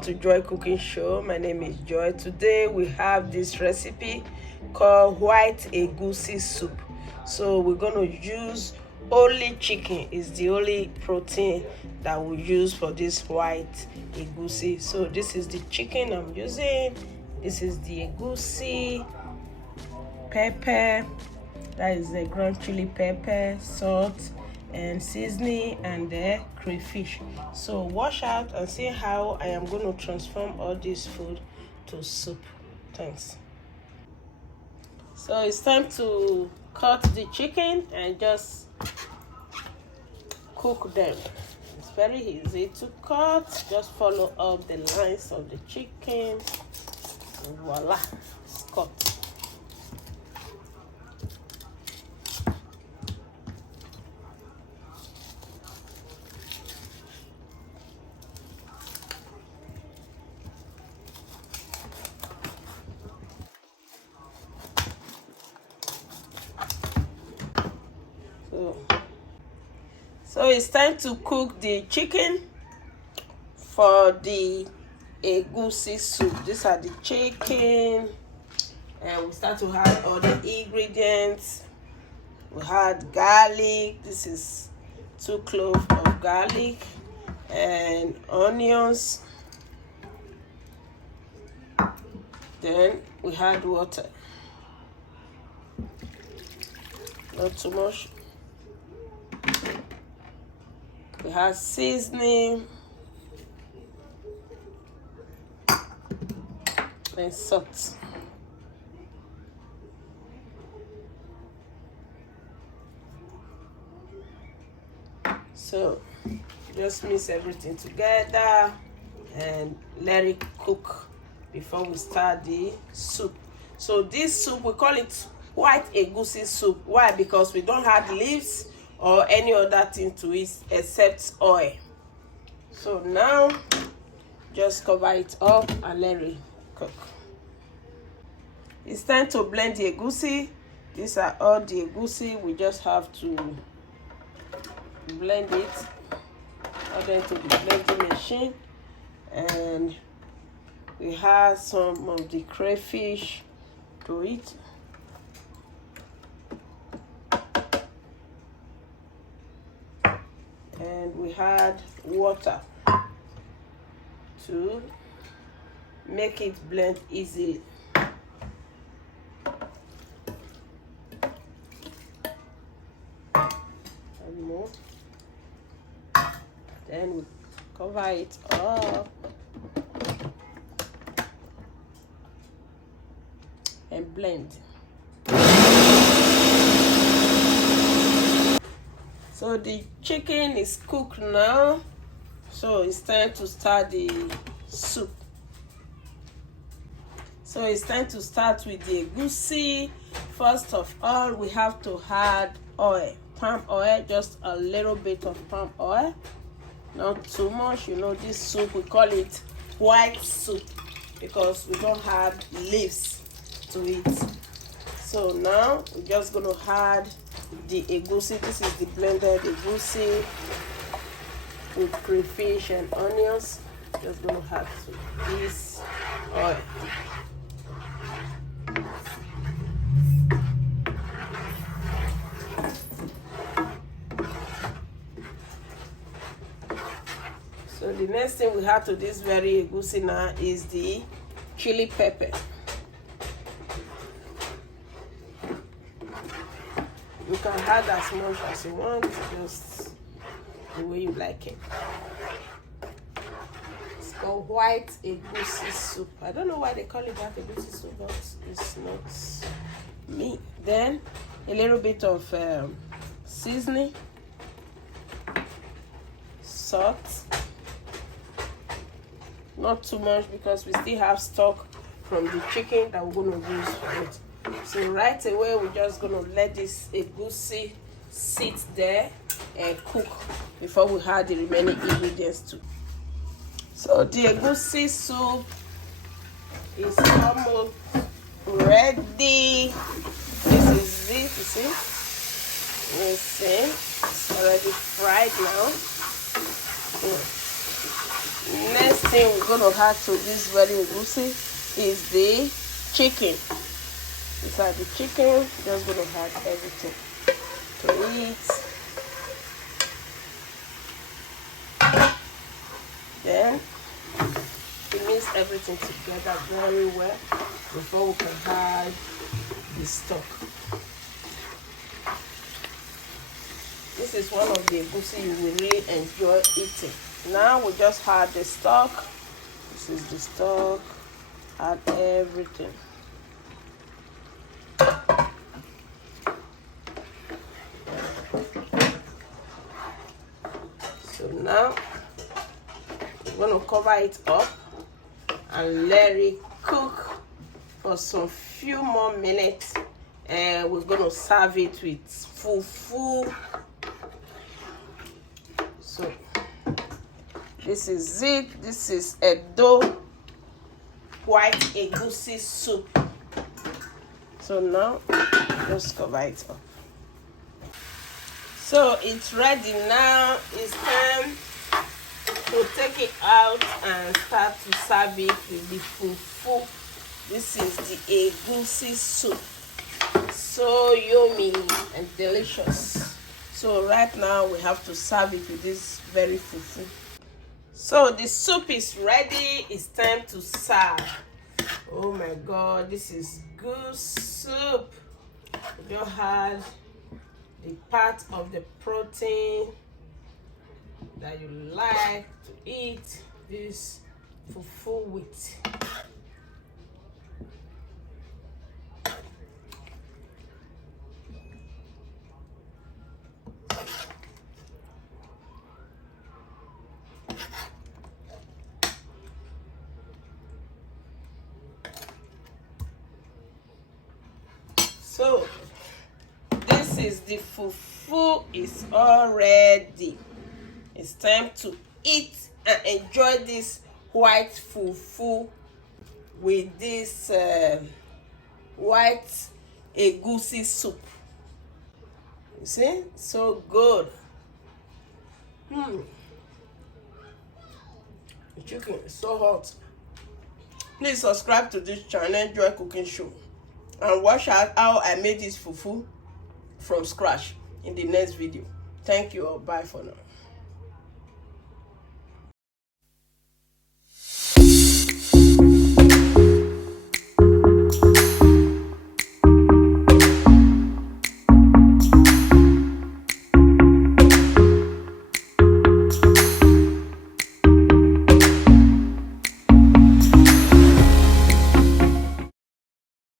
welcome to Joy Cooking Show. My name is Joy. Today we have this recipe called White Egusi Soup. So we're going to use only chicken. Is the only protein that we use for this white egusi. So this is the chicken I'm using. This is the egusi, pepper, that is the ground chili pepper, salt and seasoning, and the crayfish. So wash out and see how I am going to transform all this food to soup. Thanks. So it's time to cut the chicken and just cook them. It's very easy to cut. Just follow up the lines of the chicken and voila, it's cut. So it's time to cook the chicken for the egusi soup. These are the chicken, and we start to add all the ingredients. We had garlic. This is 2 cloves of garlic and onions. Then we had water, not too much. We have seasoning and salt. So just mix everything together and let it cook before we start the soup. So this soup, we call it white egusi soup. Why? Because we don't have leaves or any other thing to it except oil. So now just cover it up and let it cook. It's time to blend the egusi. These are all the egusi. We just have to blend it, add it to the blending machine, and we have some of the crayfish to it. And we had water to make it blend easily. And more. Then we cover it up and blend. So the chicken is cooked now, so it's time to start the soup. So it's time to start with the egusi. First of all, we have to add oil, palm oil, just a little bit of palm oil, not too much. You know, this soup, we call it white soup because we don't have leaves to it. So now we're just going to add the egusi. This is the blended egusi with crayfish and onions. Just going to add to this oil. So the next thing we add to this very egusi now is the chili pepper. You can add as much as you want, just the way you like it. It's called white egusi soup. I don't know why they call it that egusi soup, but it's not me. Then a little bit of seasoning, salt, not too much because we still have stock from the chicken that we're going to use for it. So right away, we're just going to let this egusi sit there and cook before we add the remaining ingredients too. So the egusi soup is almost ready. This is it, you see? It's already fried now. next thing we're going to add to this very egusi is the chicken. Inside the chicken, just going to add everything to it. Then we mix everything together very well before we can add the stock. This is one of the egusi you will really enjoy eating. Now we just add the stock. This is the stock. Add everything. So now we're going to cover it up and let it cook for some few more minutes, and we're going to serve it with fufu. So this is it. This is Edo White Egusi Soup. So now just cover it up. So it's ready now. It's time to take it out and start to serve it with the fufu. This is the egusi soup. So yummy and delicious. So right now we have to serve it with this very fufu. So the soup is ready. It's time to serve. Oh my God, this is good soup. We just had the part of the protein that you like to eat this fufu with. So this is the fufu is all ready. It's time to eat and enjoy this white fufu with this white egusi soup. You see, so good. The chicken is so hot. Please subscribe to this channel, Joy Cooking Show, and watch out how I made this fufu from scratch in the next video. Thank you all. Bye for now.